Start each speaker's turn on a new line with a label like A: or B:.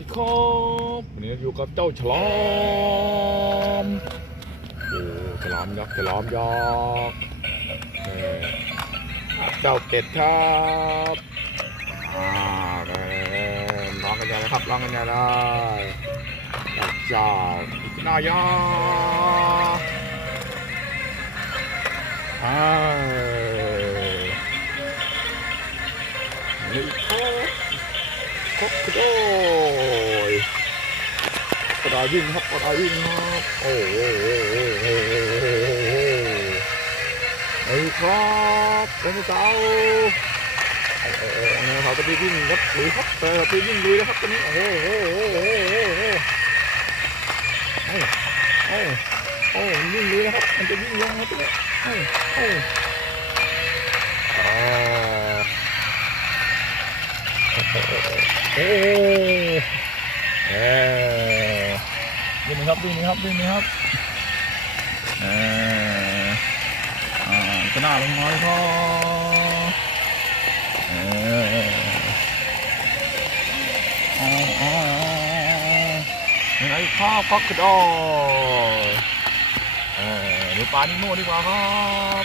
A: ดีครับวันนี้อยู่กับเจ้าฉลามโอ้ฉลามยักษ์ฉลามยักษ์เจ้าเป็ดครับอ่าแม่ร้องกันใหญ่เลยครับร้องกันใหญ่เลยจ้าอีกหน้ายาอ่านี่ ครับโอ้ยกระดาวิ่งครับกระดาวิ่งครับโอ้โหไอ้ครับเป็นเจ้าโอ้โหเนี่ยเขาจะไปวิ่งครับลุยครับแต่ไปวิ่งลุยแล้วครับตอนนี้โอ้โหโอ้โหโอ้โหโอ้โหโอ้วิ่งลุยแล้วครับมันจะวิ่งยังครับตอนนี้โอ้โห อ้โหอ๋อโอ้เออวิ่งไหมครับวิ่งไหมครับวิ่งไหมครับเอออ่าก็น่าษลงมาเลยครับเอออ๋ออ๋อยังไงครับพักกระดดเออดูปลานิโม่ดีกว่าครับ